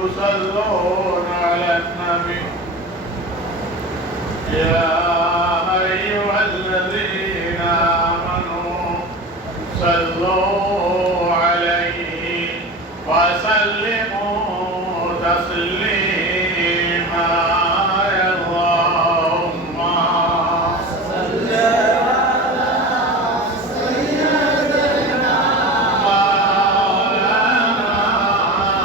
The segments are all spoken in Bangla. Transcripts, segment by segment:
يصلون على النبي يا أيها الذين آمنوا صلوا عليه وسلموا تسليما اللهم صل على سيدنا مولانا محمد وعلى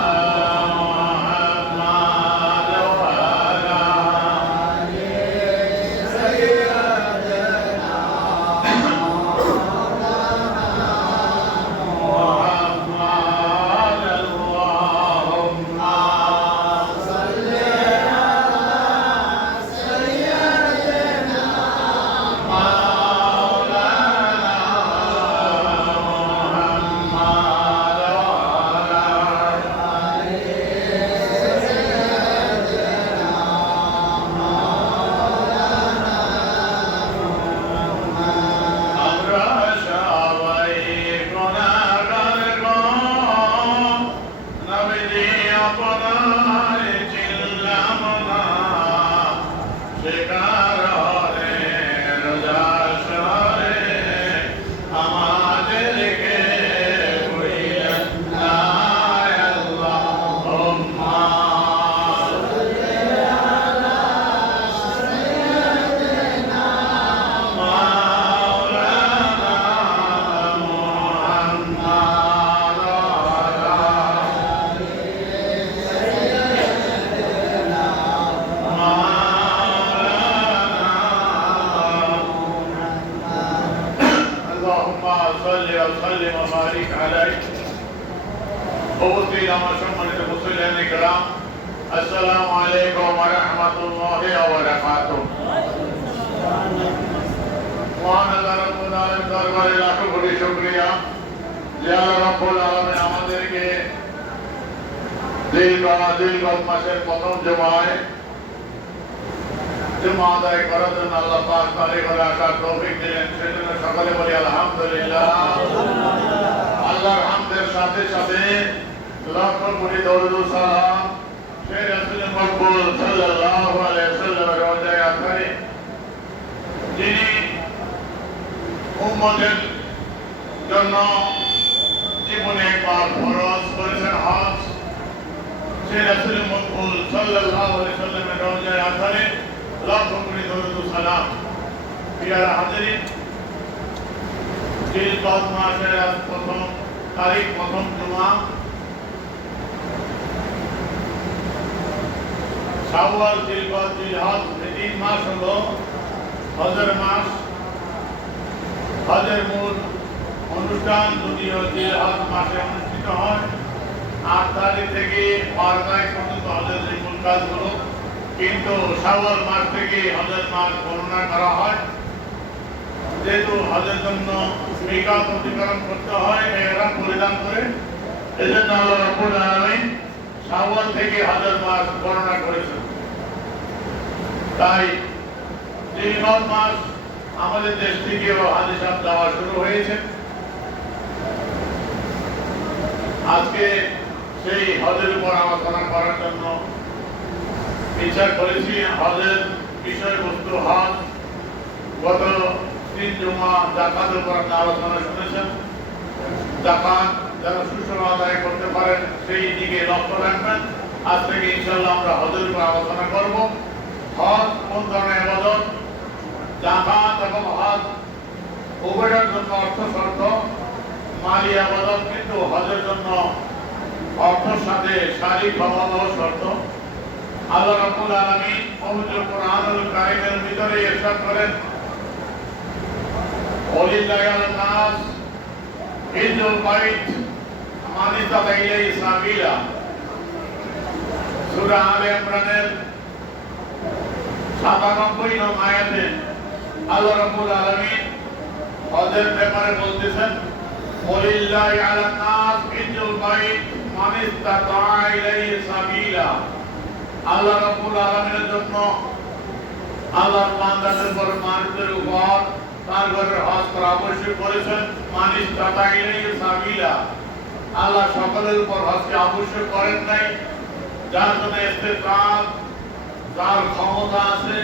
آل سيدنا محمد اللهم صل على سيدنا مولانا محمد وعلى آل سيدنا আমরা সবাই গুনাহগার গো নবীজি আপনার চিনলাম না সে কারণে রোজার শহরে আমাদেরকে বললেন না আল্লাহুম্মা সাল্লি আলা সাইয়্যিদিনা মাওলানা মুহাম্মদ ওয়া আলি সাইয়্যিদিনা اللهم صل وسلم وبارك عليه উপস্থিত আমার সম্মানিত মুসলিম کرام আসসালামু আলাইকুম ওয়া রাহমাতুল্লাহি ওয়া বারাকাতুহু মহান আল্লাহ রাব্বুল আলামিন দরবারে লাখো কোটি শুকরিয়া যে আল্লাহ রাব্বুল আলামিন আমাদেরকে জিলকদ মাসের প্রথম জুমায় জুমা আদায় করার জন্য আল্লাহ পাক তারিখ রাখার তৌফিক দিলেন সেজন্য সকলে বলি আলহামদুলিল্লাহ আল্লাহর হামদের সাথে সাথে লক্ষ কোটি দরুদ ও সালাম সেই রাসূল মকবুল সাল্লাল্লাহু আলাইহি ওয়াসাল্লামের রওজায়ে আতহারে যিনি উম্মতের জন্য জীবনে একবার ফরজ করেছেন হজ সেই রাসূল মকবুল সাল্লাল্লাহু আলাইহি ওয়াসাল্লামের রওজায়ে আতহারে লক্ষ কোটি দরুদ ও সালাম প্রিয় হাজিরিন জিলকদ মাসের আজ প্রথম তারিখ প্রথম জুমা শাওয়াল জিলকদ জিলহজ এই তিন মাস হলো হজের মাস হজের মূল অনুষ্ঠান যদিও জিলহজ মাসে অনুষ্ঠিত হয় ৮ তারিখ থেকে ১২ তারিখ পর্যন্ত হজের যে মূল কাজগুলো কিন্তু শাওয়াল মাস থেকে হজের মাস গণনা করা হয় যেহেতু হজের জন্য মিকাত অতিক্রম করতে হয় ইহরাম পরিধান করে এজন্য আল্লাহ রাব্বুল আলামিন শাওয়াল থেকে হজের মাস গণনা করেছেন তাই জিলহজ মাস আমাদের দেশ থেকে হাজি সাহেব যাওয়া শুরু হয়েছে আজকে সেই হজের উপর আলোচনা করার জন্য ইচ্ছা করেছি হজের বিষয়বস্তু হজ গত 3 জুমা যাকাতের উপর আলোচনা শুনেছেন যাকাত যারা সুষ্ঠু আদায় করতে পারেন সেই দিকে লক্ষ্য রাখবেন আজ থেকে ইনশাআল্লাহ আমরা হজের উপর আলোচনা করব হজ কোন ধরনের ইবাদত যাকাত এবং হজ উভয়ের জন্য অর্থ শর্ত মালি ইবাদত কিন্তু হজের জন্য অর্থের সাথে শারীরিক ভাবাও শর্ত আল্লাহ রাব্বুল আলামিন পবিত্র কোরআনুল কারীমের ভিতরে ইরশাদ করেন ওয়ালিল্লাহি আলান নাস হিজ্জুল বাইত মান ইসতাতা ইলাইহি সাবিলা সূরা আলে ইমরানের ৯৭ নং আয়াতে আল্লাহ রাব্বুল আলামিন হজের ব্যাপারে বলতেছেন ওয়ালিল্লাহি আলান নাস হিজ্জুল বাইত মান ইসতাতা ইলাইহি সাবিলা আল্লাহ রাব্বুল আলামিনের জন্য আল্লাহর বান্দাদের উপর মানুষের উপর তার ঘরের হজ করা আবশ্যক করেছেন মানিস তাতাইলাই সাবিলা আল্লাহ সকলের উপর হজকে আবশ্যক করেন নাই যার জন্য ইস্তেকাত, যার ক্ষমতা আছে,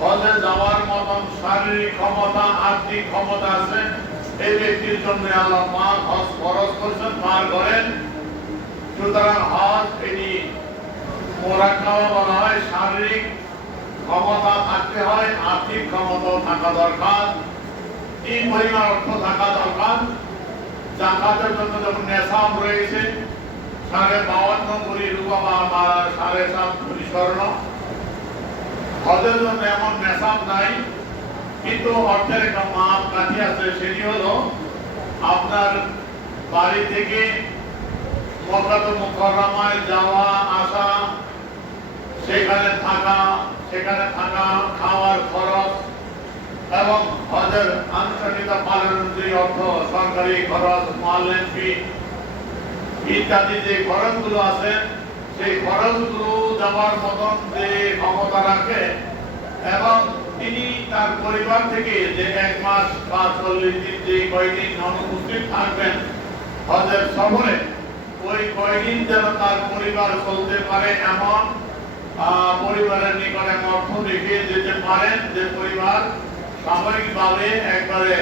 হজে যাওয়ার মতন শারীরিক ক্ষমতা, আর্থিক ক্ষমতা আছে, এই ব্যক্তির জন্য আল্লাহ পাক হজ ফরজ করেছেন, পার করেন। সুতরাং হজ এটি মুরাক্কাবা বলা হয়, শারীরিক ক্ষমতা থাকতে হয়, আর্থিক ক্ষমতাও থাকা দরকার, এই পরিমাণ অর্থ থাকা দরকার। জাকাতের জন্য যখন নেশাব রয়েছে 52.5 ভরি রূপা বা 7.5 ভরি স্বর্ণ, হজের জন্য এমন নেশাব নাই, কিন্তু অর্থের একটা মাপ কাঠি আছে। সেটি হলো আপনার বাড়ি থেকে মক্কাতুল মুকাররমায় যাওয়া আসা, সেখানে থাকা, খাওয়ার খরচ এবং হজের আনুষ্ঠানিকতা পালনের যে অর্থ, সরকারি খরচ, মুআল্লিম ফি ইত্যাদি যে খরচগুলো আছে, সেই খরচগুলো দেওয়ার মতন যে ক্ষমতা রাখে এবং তিনি তার পরিবার থেকে যে 1 মাস বা 40 দিন যে কয়দিন অনুপস্থিত থাকবেন হজের সফরে, ওই কয়দিন যেন তার পরিবার চলতে পারে এমন পরিবারের নিকটে অর্থ রেখে যেতে পারেন, যে পরিবার সাময়িকভাবে একবারে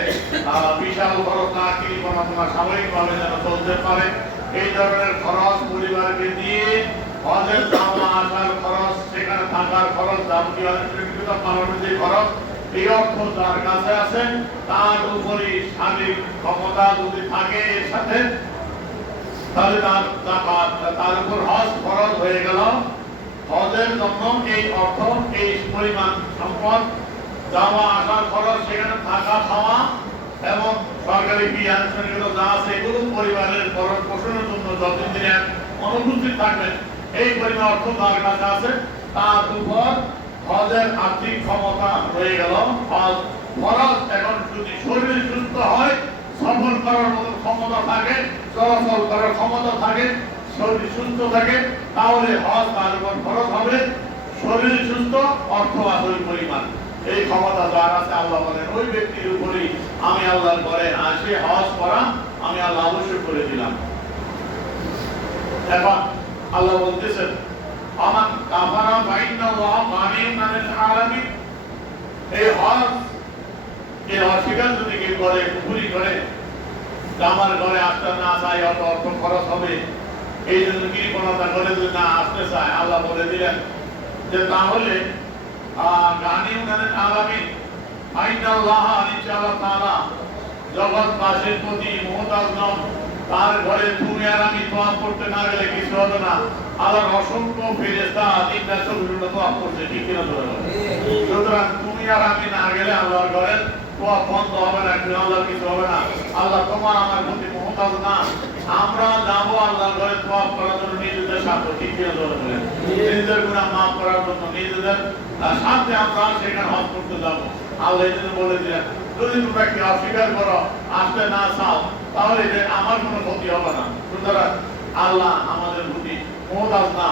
বিশাল খরচ না কিংবা সাময়িকভাবে যেন চলতে পারে। এই ধরনের খরচ পরিবারকে দিয়ে হজের যাওয়া আসার খরচ, সেখানে থাকার খরচ, যাবতীয় পালনের যে খরচ, এই অর্থ যার কাছে আছে তার উপরই শারীরিক ক্ষমতা যদি থাকে এর সাথে, তাহলে তার উপর হজ খরচ হয়ে গেল। হজের জন্য এই অর্থ, এই পরিমাণ সম্পদ, যাওয়া আসার খরচ, সেখানে থাকা খাওয়া এবং সরকারি ফি আনুষ্ঠানিকতা যা আছে, এগুলো পরিবারের খরচ পোষণের জন্য যতদিন তিনি অনুপস্থিত থাকবেন, এই পরিমাণ অর্থ তার কাছে আছে, তার উপর হজের আর্থিক ক্ষমতা রয়ে গেল। হজ খরচ এখন যদি শরীর সুস্থ হয়, সফল করার মতো ক্ষমতা থাকে, চলাচল করার ক্ষমতা থাকে, শরীর সুস্থ থাকে, তাহলে হজ তার উপর খরচ হবে। শরীর সুস্থ, অর্থ আসল পরিমাণ, এই ক্ষমতা যার আছে, আল্লাহ বলেন ওই ব্যক্তির উপরই আমি আল্লাহর ঘরে আসে হজ করা আমি আল্লাহ অবশ্যই করে দিলাম। এখন আল্লাহ বলতেছেন আমান কাফারা ফাইন্নাল্লাহ গানিয়্যুন আনিল আলামিন, এই হজ কে অস্বীকার যদি কেউ করে, কুফরি করে, আমার ঘরে আসতে না চায়, অত অর্থ খরচ হবে, এই জন্য কৃপণতা করে যদি না আসতে চায়, আল্লাহ বলে দিলেন যে তাহলে গানিয়্যুন আনিল আলামিন, আইনাল্লাহ, ইনশাআল্লাহ তাআলা জগৎবাসীর প্রতি মুহতাজ নন। তার ঘরে তুমি আর আমি তোয়াফ করতে না গেলে কিছু হবে না। আল্লাহর অসংখ্য ফেরেশতা তিনটা চব্বিশটা তোয়াফ করছে, ঠিক কিনা? সুতরাং তুমি আর আমি না গেলে আল্লাহর ঘরে তোয়াফ বন্ধ হবে না, আল্লাহর কিছু হবে না। আল্লাহ তোমার আমার প্রতি মুহতাজ না। আমরা যাবো আল্লাহর ঘরে তোয়াফ করার জন্য নিজেদের স্বার্থ, ঠিক কিনা? নিজেদের গুনাহ মাফ করার জন্য, নিজেদের স্বার্থে আমরা সেখানে হজ করতে যাবো। আল্লাহ এই জন্য বলে দিলেন যদি তোমরা কি অস্বীকার করো, আসতে না চাও, তাহলে আমার কোনো ক্ষতি হবে না। সুতরাং আল্লাহ আমাদের প্রতি মুহতাজ না,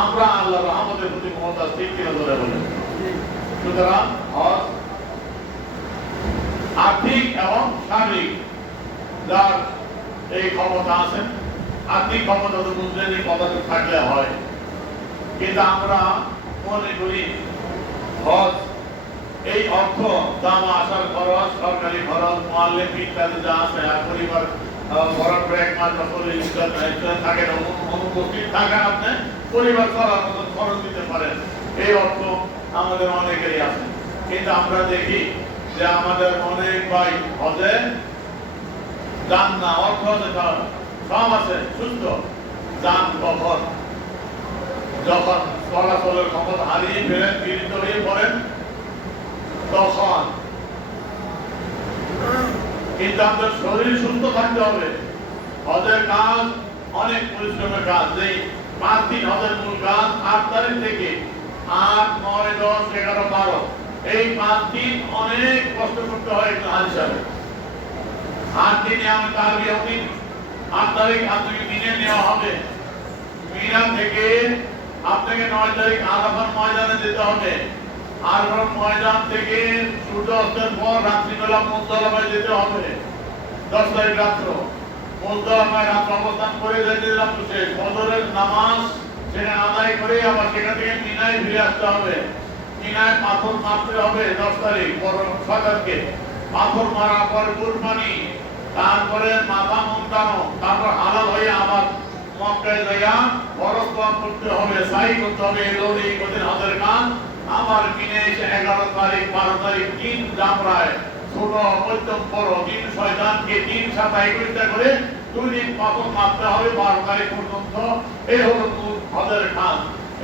আমরা আল্লাহর রহমতের প্রতি মুহতাজ, ঠিক কিনা? ধরে বলেন। সুতরাং হজ আর্থিক এবং শারীরিক যার এই ক্ষমতা আছে, আর্থিক ক্ষমতা তো বুঝলেন কতটুকু থাকলে হয়, কিন্তু আমরা মনে করি হজ এই অর্থ, যাওয়া আসার খরচ, সরকারি খরচ, মুআল্লিম ইত্যাদি যা আছে, আর পরিবার খরচ করে 1 মাস বা 40 দিন থাকেন, অনুপস্থিত থাকেন, আপনি পরিবার চলার মতো খরচ দিতে পারেন, এই অর্থ আমাদের অনেকেরই আছে। কিন্তু আমরা দেখি যে আমাদের অনেক ভাই হজে যান না, অর্থ আছে, সব আছে, সুস্থ যান, যখন চলাচলের ক্ষমতা হারিয়ে ফেলেন, পীড়িত হয়ে পড়েন, তখন কিন্তু আমাদের শরীর সুস্থ থাকতে হবে। হজের কাজ অনেক পরিশ্রমের কাজ। এই 5 দিন হজের মূল কাজ, 8 তারিখ থেকে 8, 9, 10, 11, 12, এই 5 দিন অনেক কষ্ট করতে হয় একজন হাজি সাহেব। 8 দিনে আমি তারবিয়া দিন, 8 তারিখ আপনাকে মিনে নেওয়া হবে। মিনা থেকে আপনাকে 9 তারিখ আরাফার ময়দানে যেতে হবে। আরাফার ময়দান থেকে সূর্য অস্তের পর রাত্রিবেলা মুজদালিফায় যেতে হবে। 10 তারিখ রাত্র মুজদালিফায় রাত অবস্থান করে যেতে শেষ। ফজরের নামাজ সেখানে আদায় করে আবার সেখান থেকে মিনায় ফিরে আসতে হবে। মিনায় পাথর মারতে হবে 10 তারিখ সকালকে। পাথর মারা পর কুরবানি, তারপরে মাথা মুন্ডানো, তারপর হালাল হয়ে আবার মক্কায় যাইয়া ফরজ ওয়াক করতে হবে, সাই করতে হবে, এই কদিন হাতের কান। আবার মিনে এসে 11 তারিখ 12 তারিখ 3 জামরায় ছোট মধ্যম বড় 3 শয়তানকে 3 সাথে 21টা করে 2 দিন পাথর মারতে হবে 12 তারিখ পর্যন্ত। এই হলো হজের কাজ।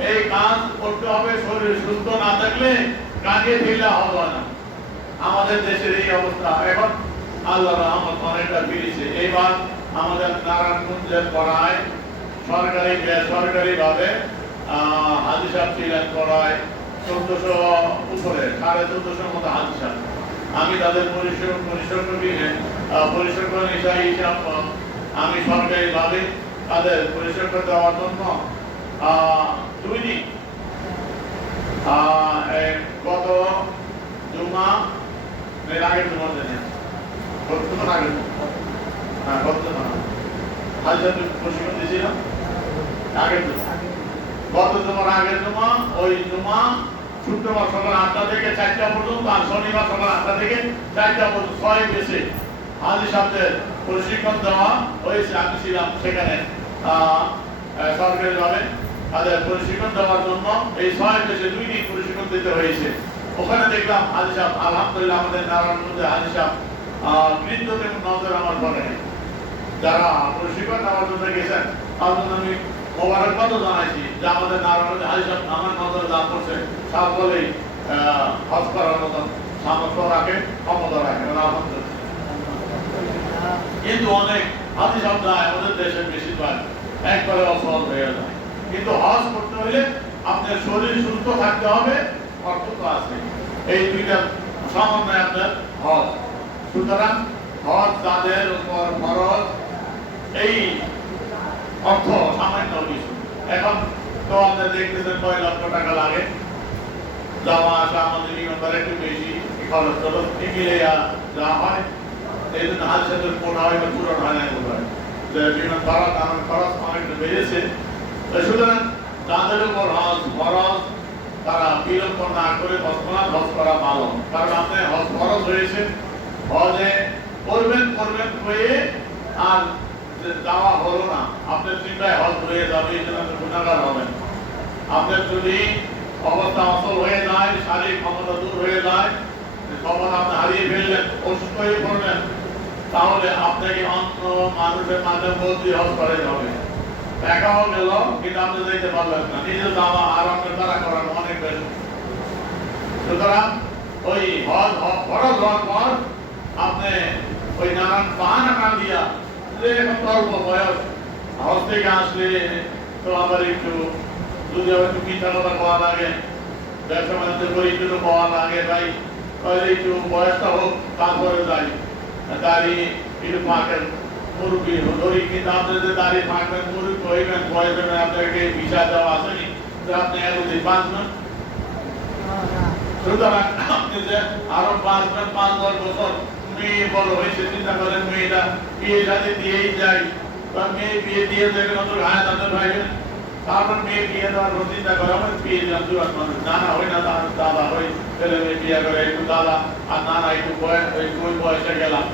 এই কাজ করতে হবে, শরীর সুস্থ না থাকলে কাজে ফেলা হবে না। আমাদের দেশের এই অবস্থা। এখন আল্লাহ রহমত অনেকটা ফিরেছে। এইবার আমাদের নারায়ণগঞ্জের পড়ায় সরকারি বেসরকারি ভাবে হাজি সাহেব ছিলেন পড়ায় 1400 উপরে, 1450 মতো হাজি সাহেব। আমি তাদের পরিসংখ্যান হিসাব আমি সরকারি ভাবে তাদের পরিসংখ্যান দেওয়ার জন্য 2 দিন গত জুমা আগের জুমা দেন আগের প্রশিক্ষণ দিয়েছিলাম আগের জুমা, গত জুমার আগের জুমা, ওই জুমা শুক্রবার সকাল 8টা থেকে 4টা পর্যন্ত, আর শনিবার সকাল 8টা থেকে 4টা পর্যন্ত 6 বেশে হাজি সাহেবদের প্রশিক্ষণ দেওয়া হয়েছে। আমি ছিলাম সেখানে সরকারি ভাবে তাদের প্রশিক্ষণ দেওয়ার জন্য। এই 6 বেশে 2 দিন প্রশিক্ষণ দিতে হয়েছে। ওখানে দেখলাম হাজি সাহেব আলহামদুলিল্লাহ আমাদের নারায়ণগঞ্জে হাজি সাহেব বৃদ্ধদের নজর আমার ঘরে যারা প্রশিক্ষণ নেওয়ার জন্য গেছেন তার জন্য আমি মোবারকবাদও জানাইছি যে আমাদের নারায়ণগঞ্জে হাজি সাহেব আমার নজরে দান করছে। সকলেই হজ করার মতন সামর্থ্য রাখে, ক্ষমতা রাখে, আলহামদুলিল্লাহ। কিন্তু অনেক হাজি সাহেব যায় আমাদের দেশের বেশিরভাগ একবারে অসহজ হয়ে যায়। কিন্তু হজ করতে হলে আপনার শরীর সুস্থ থাকতে হবে, অর্থ তো আছে। এই দুইটা সমন্বয় আপনার হজ। সুতরাং হজ তাদের উপর ফরজ। এই অর্থ সামান্য কিছু। এখন তো আপনার দেখতেছেন 9 লক্ষ টাকা লাগে, যাওয়া আসা আমাদের বিমানবার একটু বেশি খরচ খরচ মিলে যা হয়। এই জন্য হাজ সাথে পড়া হয় বা পূরণ হয় না, যে বিমান ভাড়া কারণ খরচ অনেকটা বেড়েছে। সুতরাং তাদের উপর হজ ফরজ, তারা বিলম্ব না করে তৎক্ষণাৎ হজ করা ভালো। কারণ আপনি হজ ফরজ হয়েছে, হজে করবেন হয়ে আর যাওয়া হলো না, আপনার চিন্তায় হজ হয়ে যাবে, এই জন্য গুণাগার হবেন। আপনার যদি অবস্থা অচল হয়ে যায়, শারীরিক ক্ষমতা দূর হয়ে যায়, ক্ষমতা আপনি হারিয়ে ফেললেন, অসুস্থ হয়ে পড়লেন, তাহলে আপনাকে অন্য মানুষের মাধ্যমে বদলি হজ করে যাবে। একাও গেল কিন্তু আপনি যেতে পারলেন না, নিজে যাওয়া আর আপনার দ্বারা করানো অনেক বেশি। সুতরাং ওই হজ ফরজ হওয়ার পর আপনি ওই নানান বাহানা না দিয়া, যে এখন অল্প বয়স, হজ থেকে আসলে তো আবার একটু যদি একটু পিঠা কথা পাওয়া লাগে, ব্যবসা বাণিজ্য করে একটু পাওয়া লাগে, তাই তাহলে একটু বয়সটা হোক, তারপরে যাই দাড়ি একটু পাকেন, মুরব্বী ধরি। কিন্তু আপনি যে দাড়ি পাকবেন, মুরব্বী হইবেন, বয়স হবেন, আপনাকে ভিসা দেওয়া আসেনি যে আপনি এতদিন বাঁচবেন। সুতরাং আপনি যে আরো বাঁচবেন 5-10 বছর, মেয়ে বড় হয়েছে, চিন্তা করেন মেয়েটা বিয়ে শাদী দিয়েই যায়, বা মেয়ে বিয়ে দিয়ে দেবেন অত হায় তাদের ভাইবেন, তারপর মেয়ে বিয়ে দেওয়ার চিন্তা করে আমার বিয়ে দেওয়ার দুরাত মানুষ, নানা হয় না তার দাদা হয়, ছেলে মেয়ে বিয়ে করে একটু দাদা, আর নানা একটু ওই বয়সে গেলাম।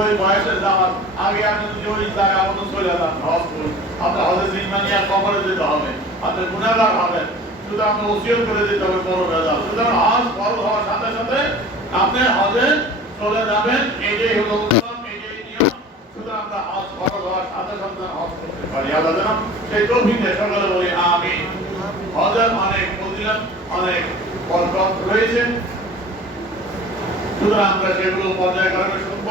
ওই বয়সে যাওয়ার আগে আপনি যদি ওই জায়গা মতো চলে যান হজ করুন, আপনার হজের জিম্মানি আর কবরে যেতে হবে, আপনি গুণাগার হবেন। সুতরাং আপনি ওসিয়ত করে দিতে হবে বড় ভেজাল। সুতরাং হজ ফরজ হওয়ার সাথে সাথে আপনি হজে চলে যাবেন, এটাই হলো উত্তম, এটাই নিয়ম। সুতরাং আমরা হজ ফরজ হওয়ার সাথে সাথে হজ করতে পারি। আল্লাহ যেন সেই তৌফিক সকলে বলি আমিন। হজের অনেক ফজিলত, অনেক বরকত রয়েছে। সুতরাং আমরা সেগুলো পর্যায়ক্রমে শুনব।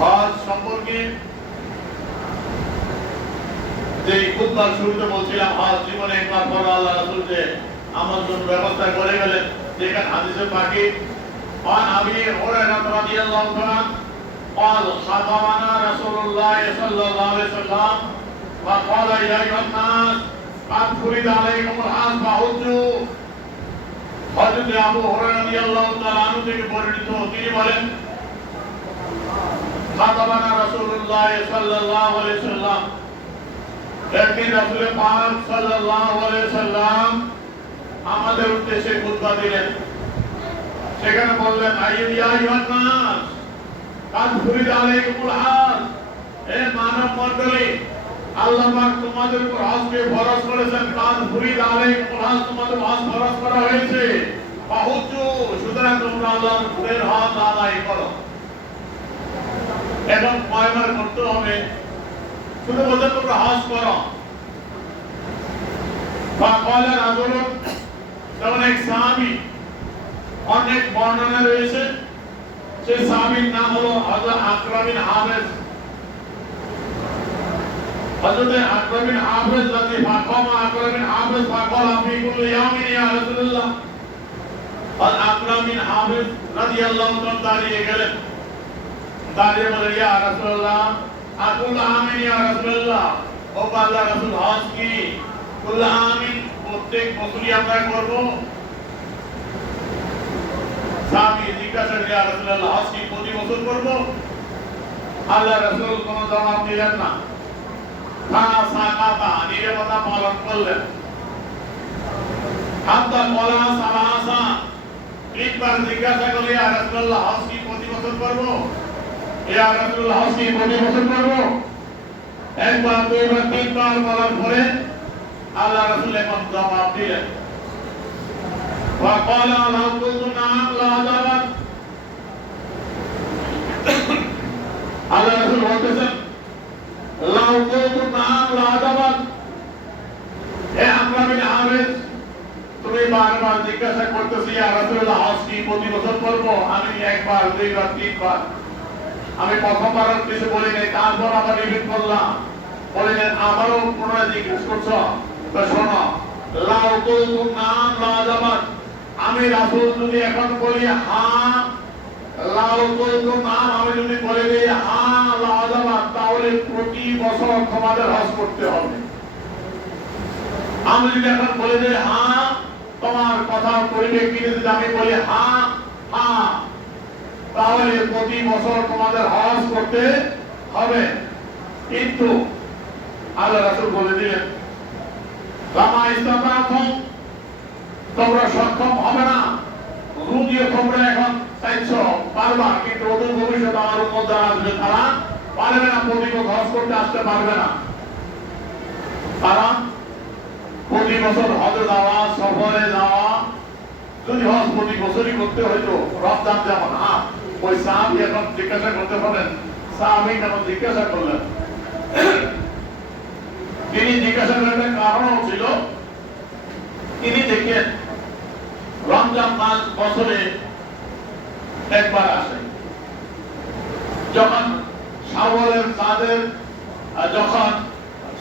হজ সম্পর্কে যে খুতবার শুরুতে বলছিলাম, হজ জীবনে একবার পড়া আল্লাহ রাসূল যে আমার জন্য ব্যবস্থা করে গেলেন, যেখানে হাদিসে পাকি عن أبي هريرة رضي الله عنه قال خطبنا رسول الله صلى الله عليه وسلم وقال يا أيها الناس قد فرض عليكم الحج فحجوا। হযরত আবু হুরায়রা রাদিয়াল্লাহু তাআলা আনহু থেকে বর্ণিত, তিনি বলেন খাতাবানা রাসূলুল্লাহ সাল্লাল্লাহু আলাইহি ওয়াসাল্লাম, একদিন রাসূল পাক সাল্লাল্লাহু আলাইহি সাল্লাম আমাদের উদ্দেশ্যে খুতবা দিলেন। সেখানে বললেন, ইয়া আইয়ুহান নাস কাদ ফুরিদা আলাইকুমুল হজ, হে মানব মণ্ডলী, আল্লাহ পাক তোমাদের উপর হজকে ফরজ করেছেন। কাদ ফুরিদা আলাইকুমুল হজ, তোমাদের হজ ফরজ করা হয়েছে। ফাহুজ্জু, সুতরাং তোমরা আল্লাহর হজ আদায় করো। এখন কয়বার করতে হবে? শুধু বলতে তোমরা হজ করো। ফাকালা রাজুলুন, তখন এক সাহাবী, অনেক বর্ণনা রয়েছে, সেই সাহাবীর নাম হলো হযরত আকরাম বিন হাবিস। হযরত আকরাম বিন হাবিস আকরাম বিন হাবিস ফাকালা ফি কুল্লি ইয়াউমিন ইয়া রাসূলুল্লাহ। আর আকরাম বিন হাবিস রাদিয়াল্লাহু তাআলা দাঁড়িয়ে গেলেন, দাঁড়িয়ে বলে, ইয়া রাসূলুল্লাহ, আকুল আমিন ইয়া রাসূলুল্লাহ, ও আল্লাহর রাসূল, হজ কি কুল আমিন প্রত্যেক বছরই আমরা করব? সাহাবী জিজ্ঞাসা করলেন, ইয়া রাসূলুল্লাহ, হজ কি প্রতি বছর করব? আল্লাহর রাসূল কোনো জবাব দিলেন না। সাকাতা, নীরবতা পালন করলেন। হাত্তা কলা সালাসা, তিনবার জিজ্ঞাসা করলেন, ইয়া রাসূলুল্লাহ, হজ কি প্রতি বছর করব? ইয়া রাসূলুল্লাহ, হজ কি প্রতি বছর করব? একবার, দুইবার, তিনবার বলার পরে আল্লাহ রাসূল এখন জবাব দিলেন। وقال لو قلت نعم لوجبت, আল্লাহ রাসূল বলতেছেন, লাউ কুলতু নাম লাওয়াজাবাত, হে আকরাম বিন হাবিস, তুমি বারবার জিজ্ঞাসা করতেছি, ইয়া রাসূলুল্লাহ, হজ কি প্রতি বছর করব? আমি একবার, দুইবার, তিনবার, আমি প্রথমবার কিছু বলি নাই, তারপর আবার রিপিট করলাম, বললেন আবারও পুনরায় জিজ্ঞেস করছো, তো শোনো, লাউ কুলতু নাম লাওয়াজাবাত, আমি রাসূল যদি এখন বলি হ্যাঁ, লাউ কুলতু নাম, আমি যদি বলে দিই হ্যাঁ লাওয়াজাবাত, তাহলে প্রতি বছর তোমাদের হজ করতে হবে। আমি যদি এখন বলে দিই হ্যাঁ, তোমার কথা পরিপ্রেক্ষিতে যদি আমি বলি হ্যাঁ হ্যাঁ, তাহলে প্রতি বছর তোমাদের হজ করতে হবে। কিন্তু আল্লাহ রাসূল বলে দিলেন, লামা ইসতাতাতুম, তোমরা সক্ষম হবে না। যদিও তোমরা এখন চাইছো পারবা, কিন্তু ওদের ভবিষ্যৎ আমার উম্মত যারা আসবে তারা পারবে না, প্রতি বছর হজ করতে আসতে পারবে না। কারণ প্রতি বছর হজে যাওয়া, সফরে যাওয়া, যদি হজ প্রতি বছরই করতে হইতো, রমজান যেমন, ওই সাহাবী এখন জিজ্ঞাসা করতে পারেন, সাহাবী যখন জিজ্ঞাসা করলেন, তিনি জিজ্ঞাসা করার কারণ ছিল, তিনি দেখেন রমজান মাস বছরে একবার আসে। যখন শাওয়ালের চাঁদের, যখন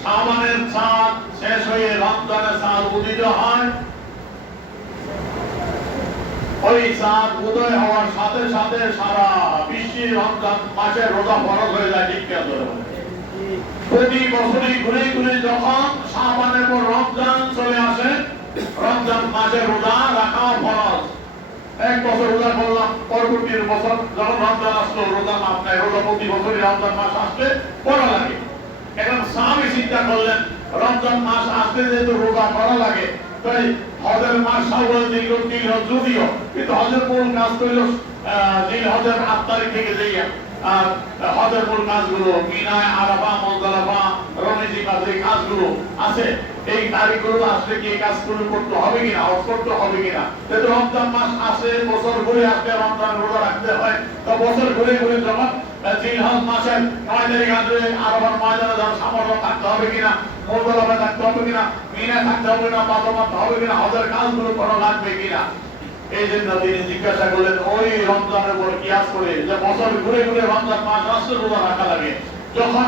শাবানের চাঁদ শেষ হয়ে রমজানের চাঁদ উদিত হয়, ওই চাঁদ উদয় হওয়ার সাথে সাথে সারা বিশ্বে রমজান মাসের রোজা ফরজ হয়ে যায়। ঠিক আছে, প্রতি বছরই ঘুরে ঘুরে যখন শাবানের পর রমজান চলে আসে, রমজান মাসে রোজা রাখা ফরজ। এক বছর রোজা করলাম, পরবর্তী বছর যখন রমজান আসলো রোজা মাফ নাই, রোজা প্রতি বছরই রমজান মাস আসলে করা লাগে। এখন সাহাবী চিন্তা করলেন, রমজান মাস আসতে যেহেতু রোজা করা লাগে, তাই হজের মাস শাওয়াল, জিলহজ, যদিও কিন্তু হজের মূল কাজ হইল জিলহজের 8 তারিখ থেকে যাইয়া হজের মূল কাজগুলো মিনায়, আরাফা, মুজদালিফা, রমিজিকাত, এই কাজগুলো আছে। এই তারিখগুলো আসলে কি এই কাজগুলো করতে হবে কিনা, হজ করতে হবে কিনা? যেহেতু রমজান মাস আসে, বছর ঘুরে আসলে রমজান রোজা রাখতে হয়, তো বছর ঘুরে ঘুরে যখন জিলহজ মাসের 9 তারিখ আসবে, আরাফার ময়দানে যাওয়ার সামর্থ্য থাকতে হবে কিনা, মুজদালিফায় থাকতে হবে কিনা, মিনায় থাকতে হবে কিনা, পাথর মারতে হবে কিনা, হজের কাজগুলো করা লাগবে কিনা, এই জন্য তিনি জিজ্ঞাসা করলেন ওই রমজানের উপর কিয়াস করে, যে বছর ঘুরে ঘুরে রমজান মাস আসলে রোজা রাখা লাগে। যখন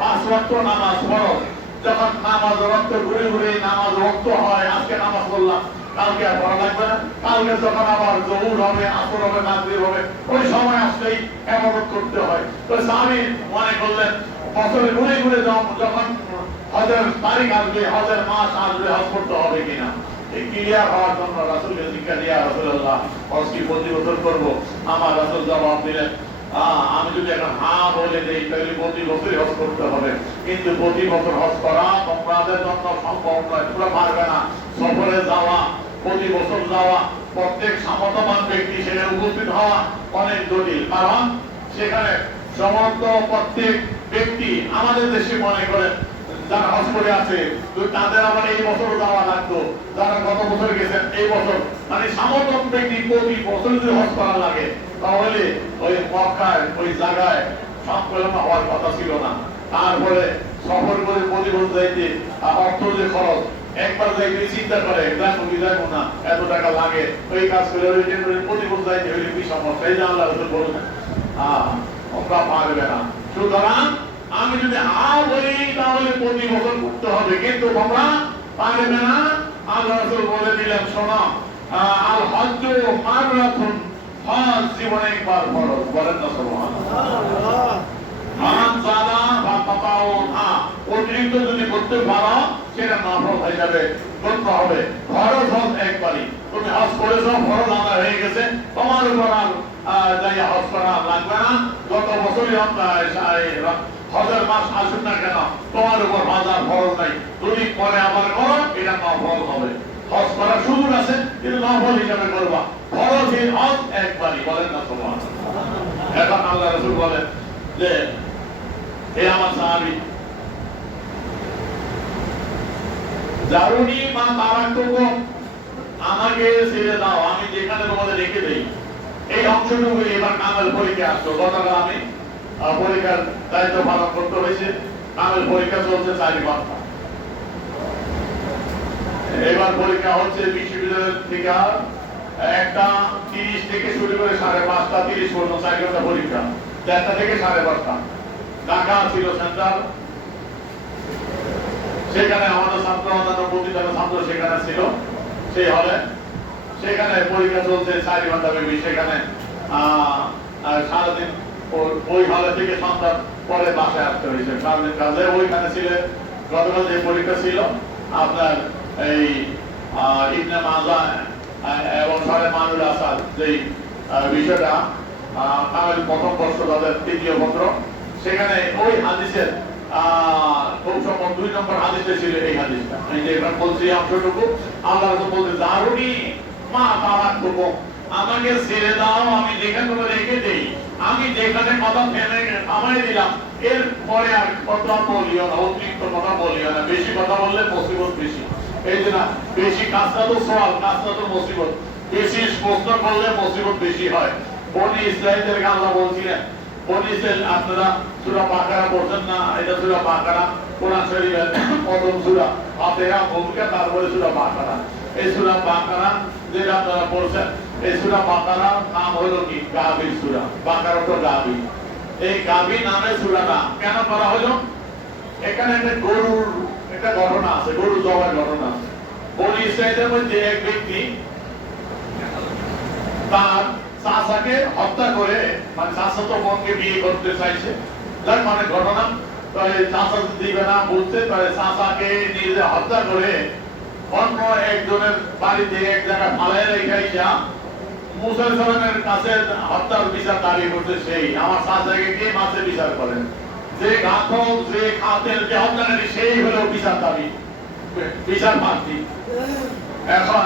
5 ওয়াক্ত নামাজ ফরজ, যখন নামাজ রক্ত ঘুরে ঘুরে নামাজ রক্ত হয়, আজকে নামাজ পড়লাম, কালকে আর পড়া লাগবে না, কালকে যখন আবার জহুর হবে, আসর হবে, মাগরিব হবে, ওই সময় আসলেই ইবাদত করতে হয়। তো সাহাবী মনে করলেন বছর ঘুরে ঘুরে যখন হজের তারিখ আসবে, হজের মাস আসবে, হজ করতে হবে কিনা, এই ক্লিয়ার হওয়ার জন্য রাসূলকে জিজ্ঞাসা, ইয়া রাসূলুল্লাহ, হজ কি প্রতি বছর করব? আমার রাসূল জবাব দিলেন, আমি যদি একটা বলে দিই তাহলে প্রতি বছরই হজ করতে হবে, কিন্তু প্রতি বছর হজ করা তোমাদের জন্য সম্ভব নয়, তোমরা পারবে না। সফরে যাওয়া, প্রতি বছর যাওয়া, প্রত্যেক সামর্থ্যবান ব্যক্তি সেখানে উপস্থিত হওয়া অনেক জটিল, কারণ সেখানে সমস্ত প্রত্যেক ব্যক্তি আমাদের দেশে মনে করে যারা হজ করে আছে তাদের আবার এই বছর যাওয়া লাগতো, যারা গত বছর গেছেন এই বছর, মানে সামর্থ্য ব্যক্তি প্রতি বছর যদি হজ করা লাগে তাহলে ওই মক্কায় ওই জায়গায় সম্মেলন হওয়ার কথা ছিল না। তারপরে সফর করে প্রতি বছর যাইতে অর্থ যে খরচ, একবার যাইতে চিন্তা করে যাবো না এত টাকা লাগে, ওই কাজ করে প্রতি বছর যাইতে হইলে কি সমস্যা, এই যে আল্লাহ বলবেন তোমরা পারবে না। সুতরাং আমি যদি বলি তাহলে প্রতি বছর করতে হবে, কিন্তু তোমরা পারবে না। আল্লাহ রাসূল বলে দিলেন শোনো, আল হজ্জ মাররাতুন, হজ জীবনে একবার ফরজ, বলেন না সুবহানাল্লাহ। মান জাদা বা তাতাউহা, অতিরিক্ত যদি করতে পারো সেটা নফল হিসাবে করতে হবে। ফরজ হজ একবারই, তুমি হজ করেছো, ফরজ আদায় হয়ে গেছে, তোমার উপর আর যাই হজ করা লাগবে না। গত বছরই হজের মাস আসুন না কেন, তোমার উপর হজ আর ফরজ নাই, তুমি পরে আবার করো, এটা নফল হবে। হজ করার সুযোগ আছে কিন্তু নফল হিসাবে করবা, ফরজ হজ একবারই, বলেন না সুবহানাল্লাহ। এখন আল্লাহ রাসূল বলেন যে হে আমার সাহাবী, জারুনি মা তারাকতুকুম, আমাকে ছেড়ে দাও, আমি যেখানে তোমাদের রেখে দেই। এই অংশটুকু এবার কামেল পরীক্ষা আসলো। গতকাল আমি পরীক্ষার দায়িত্ব পালন করতে হয়েছে, কামেল পরীক্ষা চলছে 4 ঘন্টা। এবার পরীক্ষা হচ্ছে বিশ্ববিদ্যালয় থেকে 1:30 থেকে শুরু করে 5:30 30 পর্যন্ত 4 ঘন্টা পরীক্ষা, 4টা থেকে 5:30। ঢাকা ছিল সেন্টার, সেখানে আমাদের ছাত্র অন্যান্য প্রতিষ্ঠান ছাত্র সেখানে ছিল, সেই হলে সেখানে পরীক্ষা চলছে 4 ঘন্টা ব্যাপী। সেখানে সারাদিন ওই হলে থেকে সন্ধ্যা পরে বাসায় আসতে হয়েছে, সারাদিন কাজে ওইখানে ছিল। গতকাল যে পরীক্ষা ছিল আপনার এই ইবনে মাজা এবং সারে মানুল আসাদ, যেই বিষয়টা কামেল প্রথম বর্ষ তাদের 3য় পত্র, সেখানে ওই হাদিসের খুব সম্ভব 2 নম্বর হাদিসে ছিল এই হাদিসটা। আমি যে এবার বলছি অংশটুকু, আল্লাহ রাসূল বলতে জারুনি মা তারাকতুকুম, আমাকে ছেড়ে দাও, আমি যেখানে তোমরা রেখে দেই, আমি যেখানে কথা ফেলে আমায় দিলাম, এর পরে আর কথা বলিও না, অতিরিক্ত কথা বলিও না। বেশি কথা বললে মুসিবত বেশি, এই যে না বেশি কাজটা তো সওয়াল, কাজটা তো মুসিবত, বেশি প্রশ্ন করলে মুসিবত বেশি হয়। বনি ইসরাঈলদেরকে আল্লাহ বলছিলেন, বনি ইসরাঈল আপনারা সূরা বাকারা পড়ছেন না? এটা সূরা বাকারা কোরআন শরীফের প্রথম সূরা, ফাতিহা ভূমিকা, তারপরে সূরা বাকারা। এই সূরা বাকারা যেটা আপনারা পড়ছেন, এই সূরা বাকারা নাম হলো কি? গাভীর সূরা। বাকারা তো গাভী। এই গাভী নামে সূরাটা কেন করা হলো? এখানে একটা গরুর একটা ঘটনা আছে, গরু জবাইয়ের ঘটনা আছে। বনি ইসরাঈলের মধ্যে এক ব্যক্তি তার চাচাকে হত্যা করে, মানে চাচাতো বোনকে বিয়ে করতে চাইছে, যার মানে ঘটনা, তাহলে চাচা দিবে না বুঝতে, তাহলে চাচাকে নিজে হত্যা করে অন্য একজনের বাড়িতে এক জায়গায় ফালাই রেখে মুসা আলাইহিস সালামের কাছে হত্যার বিচার দাবি করতে। সেই আমার চাচাকে কে মাসে বিচার করেন? যে ঘাতক, যে কাতিল, যে হত্যাকারী, সেই হলো বিচার দাবি, বিচার প্রার্থী। এখন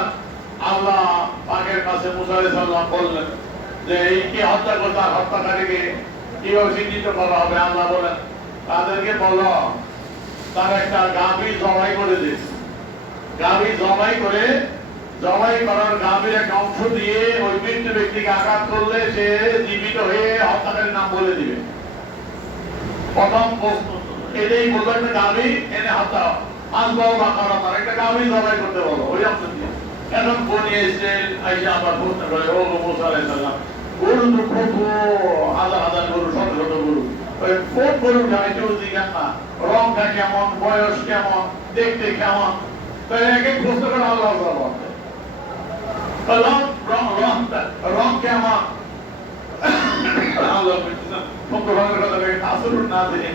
আল্লাহ পাকের কাছে মুসা আলাইহিস সালাম বললেন যে এই কে হত্যা করতে, আর হত্যাকারীকে কিভাবে চিহ্নিত করা হবে? আল্লাহ বলেন তাদেরকে বলো তারা একটা গাভী জবাই করে দিয়েছে, গাভী জবাই করে, জবাই করার গাভীর একটা অংশ দিয়ে ওই মৃত ব্যক্তিকে আঘাত করলে সে জীবিত হয়ে হত্যাকারীর নাম বলে দিবে। প্রথম এটাই বলবো, একটা গাভী এনে হত্যা আসবাও বা করা, তার একটা গাভী জবাই করতে বলো ওই অংশ দিয়ে। এখন বনি ইসরাঈল আইসা আবার প্রশ্ন করে, ও মুসা আলাইহিস সালাম, গরু তো কত হাজার হাজার গরু, শত শত গরু, ওই কোন গরুর গায়ে কেউ জিজ্ঞাসা না, রংটা কেমন, বয়স কেমন, দেখতে কেমন, তাই এক এক প্রশ্ন করে আল্লাহ রং কেমন, আল্লাহ আসরুন না জেনে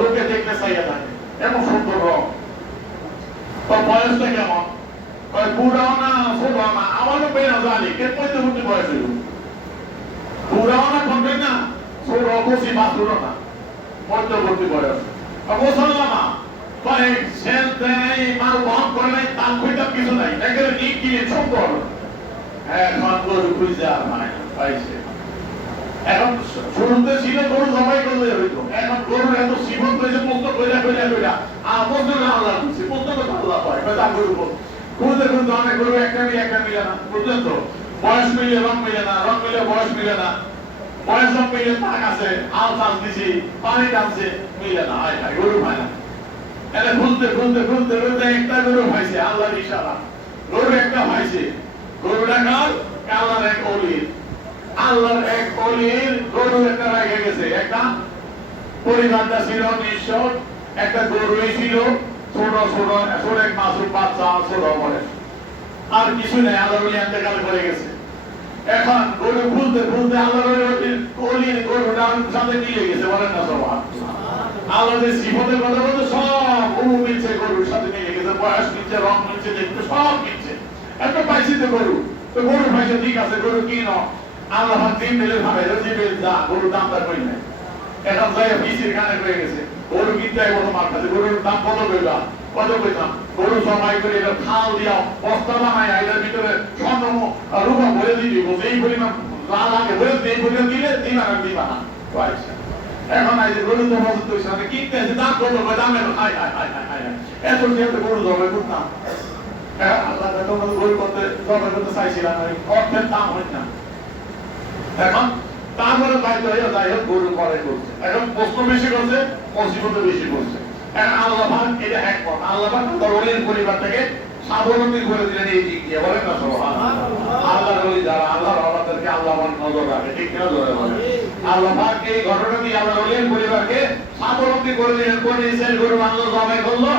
লোকে দেখতে চাইয়া থাকে, এমন সুন্দর রং, বয়সটা কেমন, বুড়াও না ছোটাও না, আমারও বেড়া জানি কে পড়তে পড়তে বয়স হইল, বুড়াও না করবেন না, ছোট অবশ্যই বাঁচল না, মধ্যবর্তী বয়স মুসলমান কয়েক সেল দেয় মাল বহন করে নাই, তার খুঁজে কিছু নাই, একেবারে নিক কিনে সম্পর। এখন গরু খুঁজে আর পাইছে। এখন শুরুতে ছিল গরু জবাই করলে হইতো, এখন গরুর এত জীবন হয়েছে মুক্ত কইরা কইরা কইরা আর মজদুর আল্লাহ খুঁজছে, মুক্ত তো আল্লাহ পায় যা গরু খুঁজতে খুঁজতে অনেক গরু একটা মিলে না, বুঝলেন তো? বয়স মিলে রং মিলে না, রং মিলে বয়স মিলে না, বয়স রং মিলে তাক আছে, আল চাল দিছি, পানি টানছে, মিলে না, হয় হয় গরু পায় না। এটা খুঁজতে খুঁজতে খুঁজতে খুঁজতে একটা গরু পাইছে, আল্লাহর ইশারা গরু একটা পাইছে। গরুটা কার? আল্লাহর এক ওলির, আল্লাহর এক ওলির গরু একটা রেখে গেছে। একটা পরিবারটা ছিল নিঃস্ব, একটা গরুই ছিল ছোট ছোট ছোট এক মাসুম বাচ্চা, ছোট বয়স, আর কিছু নেই। আল্লাহর ওলি ইন্তেকাল করে গেছে। এখন গরু খুঁজতে খুঁজতে আল্লাহর ওলির গরুটার সাথে মিলে গেছে, বলেন না সবাই? আল্লাহর সিফতের কথা বলতে সব গরু মিলছে, গরুর সাথে মিলে গেছে, বয়স মিলছে, রং মিলছে, দেখতে সব মিলছে। একটা পাইছি তো গরু, তো গরু পাইছে, ঠিক আছে গরু কিনো। আল্লাহ দিন দিলে ভাবে জিবেল যা গরুর দামটা কই নাই। এখন যাই পিসির কানে হয়ে গেছে, গরু কিনতে বড় মার কাছে, গরুর দাম কত কইবা? কত কইতাম? গরু জমাই করে এটা খাল দিয়া বস্তা বানায় এটার ভিতরে স্বর্ণ রূপা ভরে দিবি, বলছে এই পরিমাণ লাল আগে ভরে এই পরিমাণ দিলে দিবা না দিবা না। এখন এই যে গরু জমা করতে হয়েছে, আমি কিনতে আছে দাম কত? দামের high high high high high এত যেহেতু গরু জমাই করতাম, আল্লাহ তোমার গরু করতে জমাই করতে চাইছিলাম, অর্থের দাম হয় না। এখন তারপরে দায়িত্ব হয়ে যাই হোক গরু পরে করছে, এখন প্রশ্ন বেশি করছে, মুসিবত বেশি করছে। এখন আল্লাহ ভাগ এটা একমত, আল্লাহ ভাগ দরবারের পরিবারটাকে স্বাবলম্বী করে দিলেন এই দিক দিয়ে, বলেন না সুবহানাল্লাহ? আল্লাহর ওলি যারা আল্লাহর আবাদকে আল্লাহ ভাগ নজর রাখে, ঠিক কিনা ধরে বলেন? আল্লাহ ভাগ এই ঘটনা দিয়ে আল্লাহর ওলির পরিবারকে স্বাবলম্বী করে দিলেন। কোন ইসের গরু মানুষ জবাই করলো,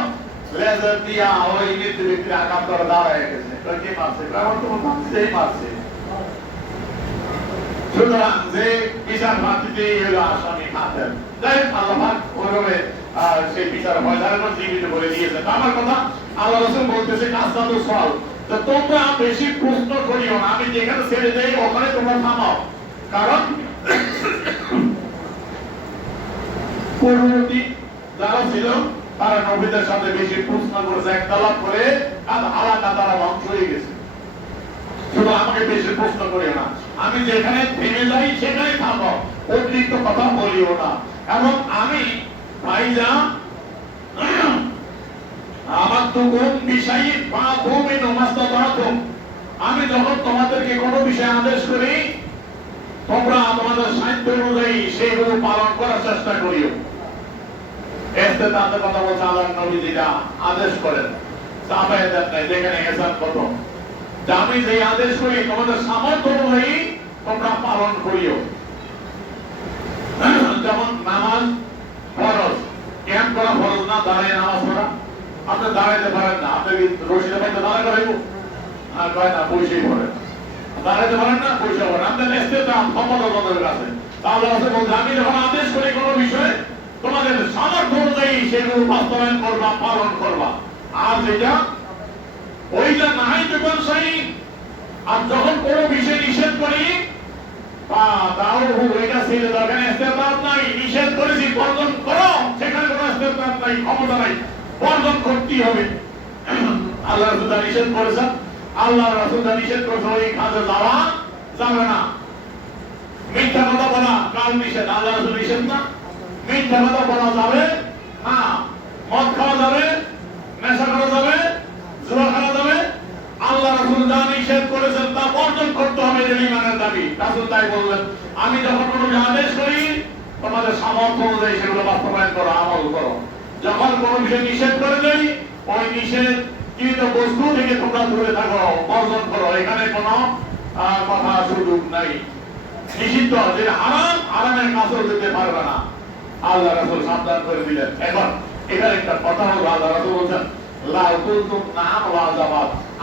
লেজার দিয়া ওই মৃত্যু ব্যক্তির আঘাত করে দাঁড়ায় গেছে, কে মারছে? আমার তো সেই মারছে। সুতরাং যে বিচার প্রার্থীতে হলো আসামি খাতেন, যাই আল্লাহ পাক ওইভাবে সেই বিচার ফয়সালা করে জীবিত করে দিয়েছেন। আমার কথা আল্লাহ রাসূল বলতেছে কাজটা তো সল, তো তোমরা বেশি প্রশ্ন করিও না, আমি যেখানে ছেড়ে দেই ওখানে তোমরা থামাও। কারণ পূর্ববর্তী যারা ছিল তারা নবীদের সাথে বেশি প্রশ্ন করেছে, একতলাপ করে আর আলাদা তারা ধ্বংস হয়ে গেছে। শুধু আমাকে বেশি প্রশ্ন করিও না, আমি যেখানে থেমে যাই সেখানে থামো, অতিরিক্ত কথা বলিও না। এবং আমি ভাইজা আমার তো কোন বিষয় বা ভূমি নমাস্তা বাথুম, আমি যখন তোমাদেরকে কোনো বিষয়ে আদেশ করি তোমরা তোমাদের সাহিত্য অনুযায়ী সেগুলো পালন করার চেষ্টা করিও। এতে তাদের কথা বলছে আল্লাহর নবী যেটা আদেশ করেন চাপায় দেন নাই, যেখানে এহসান কত, আমি যে আদেশ করি তোমাদের সামর্থ্য অনুযায়ী তোমরা পালন করিও। যেমন নামাজ ফরজ, ক্যাম্প করা ফরজ না, দাঁড়িয়ে নামাজ পড়া। আপনি দাঁড়াইতে পারেন না, আপনি রশিদে পাইতে দাঁড়া করাইব আর কয় না পয়সাই পড়েন, দাঁড়াইতে পারেন না পয়সা পড়েন, আপনার নেস্তে দাম ক্ষমতা তোমাদের কাছে। তাহলে আছে বলছে আমি যখন আদেশ করি কোনো বিষয়ে তোমাদের সামর্থ্য অনুযায়ী সেগুলো বাস্তবায়ন করবা, পালন করবা। আর যেটা ওইটা নাই যখন সেই, আর যখন কোনো বিষয় নিষেধ করি তাও ওইটা ছেড়ে দরকার ইস্তেতাব নাই, নিষেধ করেছি বর্জন করো, সেখানে কোনো ইস্তেতাব নাই, ক্ষমতা নাই, বর্জন করতেই হবে। আল্লাহ রাসূল নিষেধ করেছেন, আল্লাহ রাসূল নিষেধ করেছে ওই কাজে যাওয়া যাবে না। মিথ্যা কথা বলা কার নিষেধ? আল্লাহ রাসূল নিষেধ না? মিথ্যা কথা বলা যাবে না, মদ খাওয়া যাবে, নেশা করা যাবে, জুয়া খেলা যাবে। আল্লাহ রাসূল যা নিষেধ করেছেন তা বর্জন করতে হবে, এটা ঈমানের দাবি। রাসূল তাই বললেন, আমি যখন কোনো আদেশ করি তোমাদের সামর্থ্য অনুযায়ী সেগুলো বাস্তবায়ন করো, আমল করো। যখন কোনো বিষয় নিষেধ করে দেই ওই নিষেধ কৃত বস্তু থেকে তোমরা দূরে থাকো, বর্জন করো, এখানে কোনো কথা সুযোগ নাই। নিষিদ্ধ যে হারাম, হারামের কাছেও যেতে পারবে না, আল্লাহ রাসূল সাবধান করে দিলেন। এখন এখানে একটা কথা হলো, আল্লাহ রাসূল বলছেন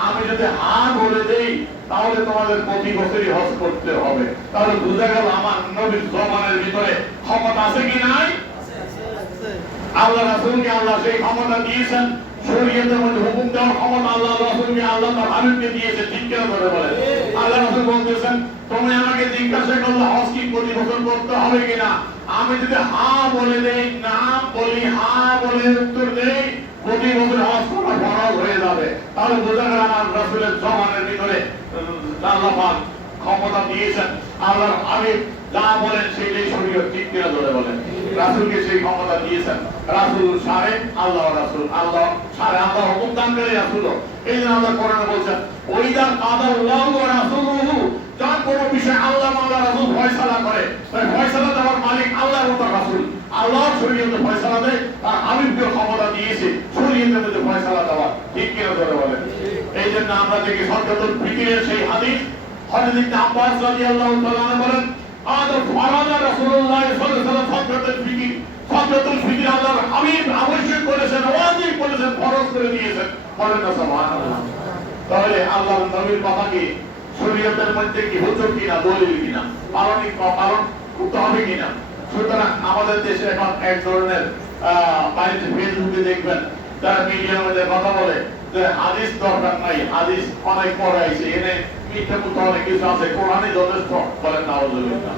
আমি যদি হ্যাঁ বলে দেই তাহলে তোমাদের প্রতি বছরই হজ করতে হবে। তাহলে বুঝা গেল আমার নবীর জমানের ভিতরে ক্ষমতা আছে কি নাই? আল্লাহ রাসূলকে আল্লাহ সেই ক্ষমতা দিয়েছেন, শরীয়তের মধ্যে হুকুম দেওয়ার ক্ষমতা আল্লাহ রাসূলকে আল্লাহ তার হাবিবকে দিয়েছে, ঠিক কিনা করে বলেন। আল্লাহ রাসূল বলতেছেন তুমি আমাকে জিজ্ঞাসা করলে হজ কি প্রতি বছর করতে হবে কিনা, আমি যদি হ্যাঁ বলে দেই, না বলি, হ্যাঁ বলে উত্তর দেই, প্রতি বছর হজ করা ফরজ হয়ে যাবে। তাহলে বোঝা গেল আমার রাসূলের জমানের ভিতরে আল্লাহ পাক ক্ষমতা দিয়েছেন। আল্লাহর হাবিব যা বলেন সেটাই শরীয়ত, ঠিক কিনা ধরে বলেন। রাসূলকে সেই ক্ষমতা দিয়েছেন। রাসূল সারে আল্লাহ রাসূল, আল্লাহ সারে আল্লাহ হুকুম দানকারী রাসূল। এই জন্য আল্লাহ কোরআনে বলছেন ওইদা কাদাল্লাহু ওয়া রাসূলুহু, যার কোন বিষয় আল্লাহ আল্লাহ রাসূল ফয়সালা করে, তাই ফয়সালা দেওয়ার মালিক আল্লাহ ও তার রাসূল। আল্লাহর শরীয়তে ফয়সালা দেয়, তার হাবিবকে ক্ষমতা দিয়েছে শরীয়তের মধ্যে ফয়সালা দেওয়া, ঠিক কিনা ধরে বলেন। এই জন্য আমরা দেখি সরকাতুল ফিকিরের সেই হাদিস হযরত ইবনে আব্বাস রাদিয়াল্লাহু তাআলা বলেন আদা ফারাদা রাসূলুল্লাহ সাল্লাল্লাহু আলাইহি ওয়াসাল্লাম সরকাতুল ফিকির আল্লাহর হাবিব আবশ্যক করেছেন, ওয়াজিব করেছেন, ফরজ করে দিয়েছেন। বলেন না সুবহানাল্লাহ। তাহলে আল্লাহর নবীর কথা কি শরীয়তের মধ্যে কি হুজুর কিনা, দলিল কিনা, পালন করতে হবে কিনা। সুতরাং আমাদের দেশে এখন এক ধরনের বাড়িতে ফেসবুকে দেখবেন যারা মিডিয়ার মধ্যে কথা বলে যে হাদিস দরকার নাই, হাদিস অনেক পরে আইছে, এনে মিথ্যা কথা অনেক কিছু আছে, কোরআনই যথেষ্ট। বলেন না আলহামদুলিল্লাহ।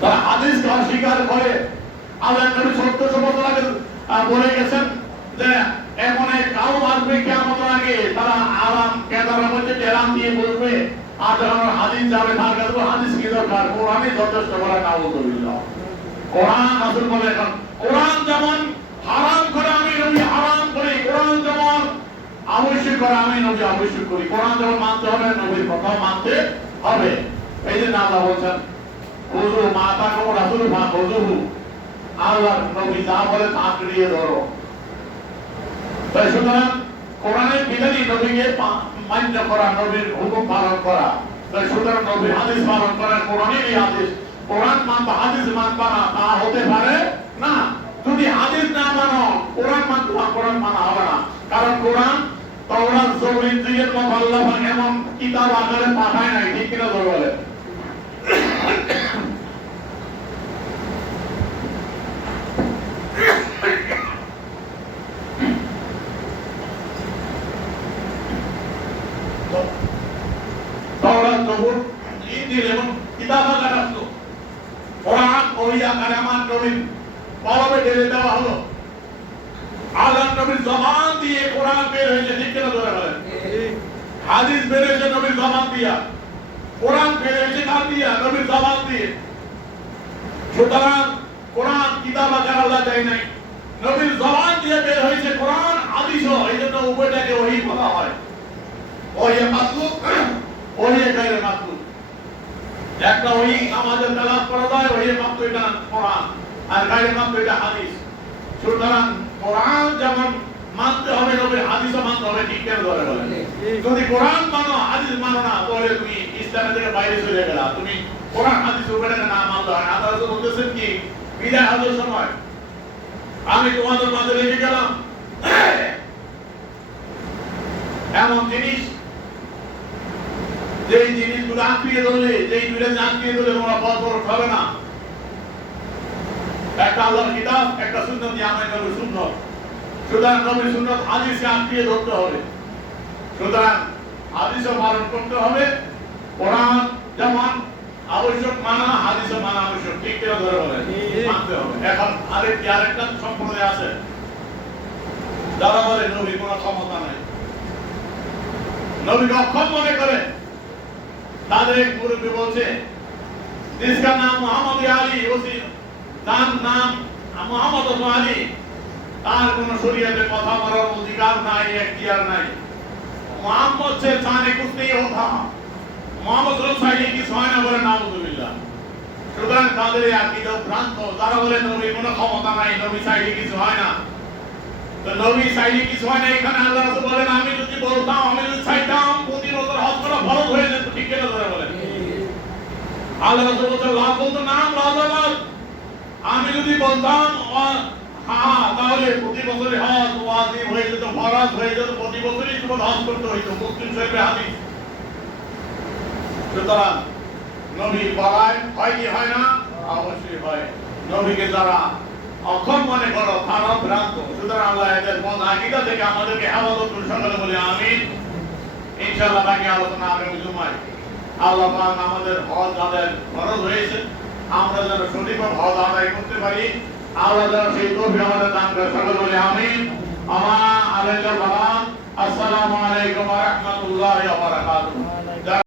তারা হাদিসকে অস্বীকার করে। আল্লাহ নবী 1400 বছর আগে বলে গেছেন যে এমন এক কাউম আসবে কিয়ামতের আগে, তারা আরাম কেদারের মধ্যে টেরাম দিয়ে বলবে আর যখন হাদিস যাবে তার কাছে হাদিস কি দরকার, কোরআনই যথেষ্ট। বলে না আলহামদুলিল্লাহ। কোরআন রাসূল বলে এখন কোরআন যেমন হারাম করে আমি নবী হারাম করি, কোরআন যেমন আবশ্যক করে আমি নবী আবশ্যক করি। কোরআন যেমন মানতে হবে, নবীর কথা মানতে হবে। এই জন্য আল্লাহ বলছেন খুযু মা আতাকুম রাসূলু ফাখুযুহু, আল্লাহ নবী যা বলে তা আঁকড়িয়ে ধরো। তাই সুতরাং কোরআনের বিধানই নবীকে মান্য করা, নবীর হুকুম পালন করা। তাই সুতরাং নবীর হাদিস পালন করা, কোরআনেরই হাদিস। কোরআন মানবা হাদিস মানবা না, তা হতে পারে না। যদি হাদিস না মানো কোরআন মানতে, কোরআন মানা হবে না। কারণ কোরআন তাওরাত জবুর ইনজিলের মতো আল্লাহ পাক এমন কিতাব আকারে পাঠায় নাই, ঠিক কিনা বলে। তাওরাত জবুর ইনজিল এবং কিতাব আকারে আসলো, কোরআন ওই আকারে আমার নবীর কলমে ঢেলে দেওয়া হলো। আল্লাহ নবীর জবান দিয়ে কোরআন বের হয়েছে, ঠিক কিনা ধরে বলেন। হাদিস বের হয়েছে নবীর জবান দিয়া, কোরআন বের হয়েছে কার দিয়া, নবীর জবান দিয়ে। সুতরাং কোরআন কিতাব আকারে আল্লাহ দেয় নাই, নবীর জবান দিয়ে বের হয়েছে কোরআন, হাদিসও। এই জন্য উভয়টাকে ওহী বলা হয়। ওহী মাতলুব, ওহী গায়রে মাতলুব। একটা ওহী আমাদের তেলাওয়াত করা যায়, ওহী মাতলুব এটা কোরআন, আর গায়রে মাতলুব এটা হাদিস। সুতরাং কোরআন যেমন মানতে হবে, নবীর হাদিসও মানতে হবে, ঠিক কেন ধরে বলেন। যদি কোরআন মানো হাদিস মানো না, তাহলে তুমি ইসলামের থেকে বাইরে চলে গেলা। তুমি কোরআন হাদিস উপরে না মানতে হয়। আল্লাহ তো বলতেছেন কি বিদায় হওয়ার সময় আমি তোমাদের মাঝে রেখে গেলাম এমন জিনিস, যেই জিনিসগুলো আঁকড়িয়ে ধরলে, যেই দুইটা আঁকড়িয়ে ধরলে তোমরা পথ হবে না। একটা আল্লাহর কিতাব, একটা সুন্নাত, আমার নবীর সুন্নাত। সুতরাং নবীর সুন্নাত হাদিসকে আঁকড়িয়ে ধরতে হবে। সুতরাং হাদিসও পালন করতে হবে। কোরআন যেমন আবশ্যক মানা, হাদিসও মানা আবশ্যক, ঠিক কিনা ধরে বলে মানতে হবে। এখন আরেকটা সম্প্রদায় আছে যারা বলে নবীর কোনো ক্ষমতা নাই, নবীকে অক্ষম মনে করে। তাদের এক মুরব্বী বলছে जिसका नाम मोहम्मद আলী, ওসি তার নাম মোহাম্মদ আলী, তার কোন শরীয়তে কথা বলার অধিকার নাই, এখতিয়ার নাই। मोहम्मद से चाहे कुछ नहीं होता, मोहम्मद रसूल की सोना বলে নাউজুবিল্লাহ। সুতরাং তাদের এই আকীদা ভ্রান্ত। তারা বলে নবীর কোনো ক্ষমতা নাই, নবী চাইলে কিছু হয় না। তো নবী চাইলে কিছু হয় না, এখানে আল্লাহ রাসূল বলেন আমি যদি বলতাম, আমি যদি চাইতাম প্রতি বছর হজ করা ফরজ হয়ে যেত, ঠিক কিনা ধরে বলেন। আল্লাহ রাসূল বলেন লা বলতো নাম লাযাবাত, আমি যদি বলতাম হ্যাঁ তাহলে প্রতি বছরই হজ ওয়াজিব হয়ে যেত, ফরজ হয়ে যেত, প্রতি বছরই তোমার হজ করতে হইতো। মুসলিম শরীফের হাদিস। সুতরাং নবীর বলায় হয় কি হয় না? অবশ্যই হয়। নবীকে যারা অক্ষম মনে করো, খারাপ ভ্রান্ত। সুতরাং আল্লাহ এদের মন আকীদা থেকে আমাদেরকে হেফাজত করুন, সকলে বলি আমিন। ইনশাআল্লাহ বাকি আলোচনা আগামী জুমায়। আল্লাহ পাক আমাদের হজ আদায় ফরজ হয়েছে, আমরা যেন সঠিকভাবে হজ আদায় করতে পারি, আল্লাহ যেন সেই তৌফিক আমাদের দান করে, সকলে বলি আমিন। আমা আলাইকুম আসসালামু আলাইকুম ওয়া রাহমাতুল্লাহি ওয়া বারাকাতুহু।